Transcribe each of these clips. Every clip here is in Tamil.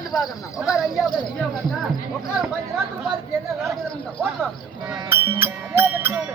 உட்காந்து பாக்கணும். உட்காரு ஐயா உட்காரு. உட்காரு 5 நாள் உட்காரு என்ன நடக்குதுன்னு ஓட்டணும். அதே கட்டுவாங்க.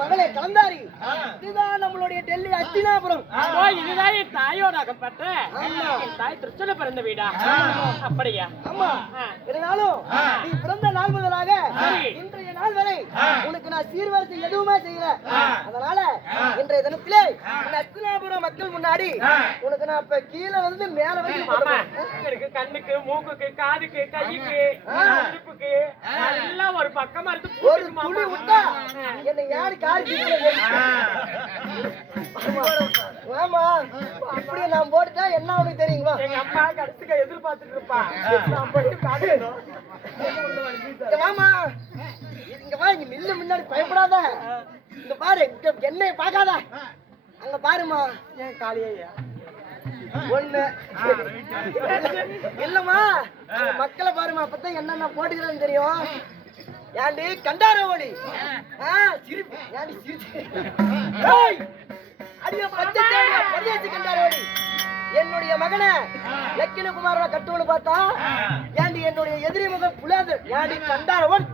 மகளே கலந்தாரி, இதுதான் நம்மளுடைய டெல்லி அஸ்தினாபுரம். இதுதான் என் தாயோட அகப்பட்ட என் தாய் திருச்சனை பிறந்த வீடா? அப்படியா? ஆமா. இருந்தாலும் நீ பிறந்த நாள் முதலாக இன்றைய நாள் வரை உனக்கு நான் சீர்வரிசை எதுவுமே செய்யல. அதனால இன்றைய தினத்திலே அஸ்தினாபுரம் மக்கள் முன்னாடி உனக்கு நான் இப்ப கீழே வந்து மேல வந்து கண்ணுக்கு, மூக்குக்கு, காதுக்கு, கைக்கு, இடுப்புக்கு எல்லாம் ஒரு பக்கமா இருந்து ஒரு துளி விட்டா என்னை யாரு ஆமா இப்படி நான் போட்டுட்டா என்ன உனக்கு தெரியுங்களா? எங்க அம்மா கடைசிக்க எதிர்பார்த்துட்டு இருப்பா. ஆமா இங்க வா, இங்க நில்லு, முன்னாடி பயப்படாத. இங்க பாரு, என்னை பார்க்காத. அங்க பாருமா ஏன் காளியா ஒண்ணு இல்லம்மா, மக்களை பாருமா, அப்பதான் என்னென்ன போட்டுக்கிறேன்னு தெரியும். ஏண்டி கண்டார ஓடி என்னுடைய மகனை லக்கினகுமார கட்டுவனு பார்த்தா ஏண்டி என்னுடைய எதிரி முகம் புலாது. ஏண்டி கண்டாரவன்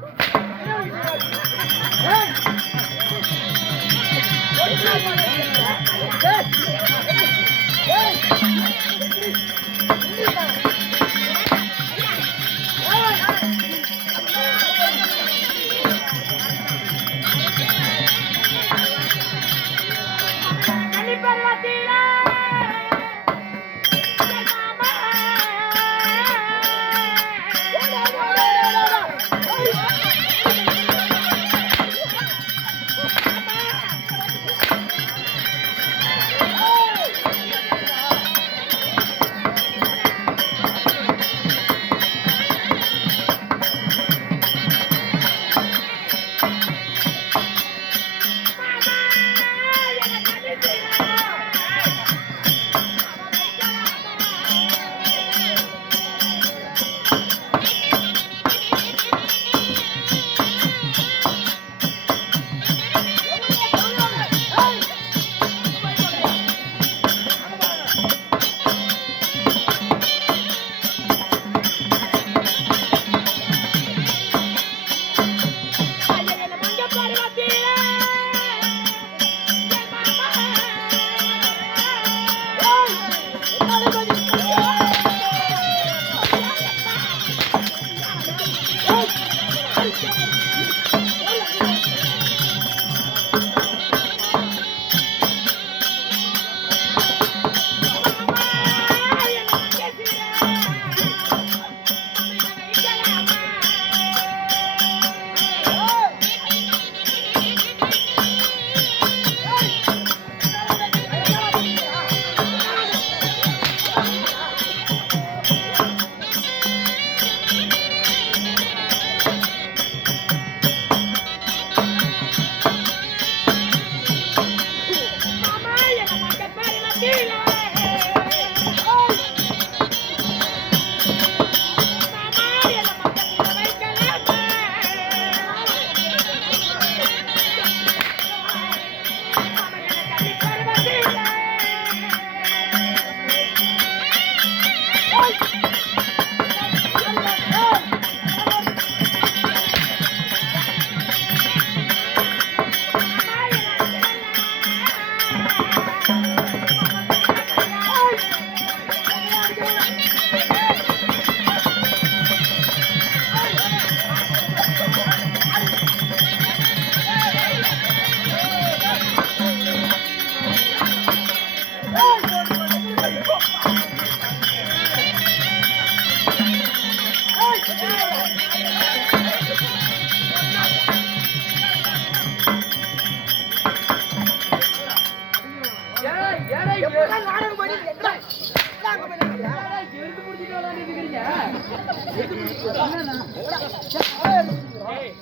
ஏய்,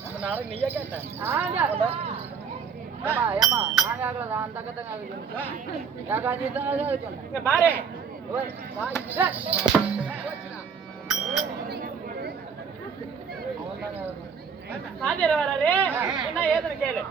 இந்த நாடகம் நீயே கேட்ட இங்க பாரு வாத்தியார் வராரு என்ன ஏதுன்னு கேளு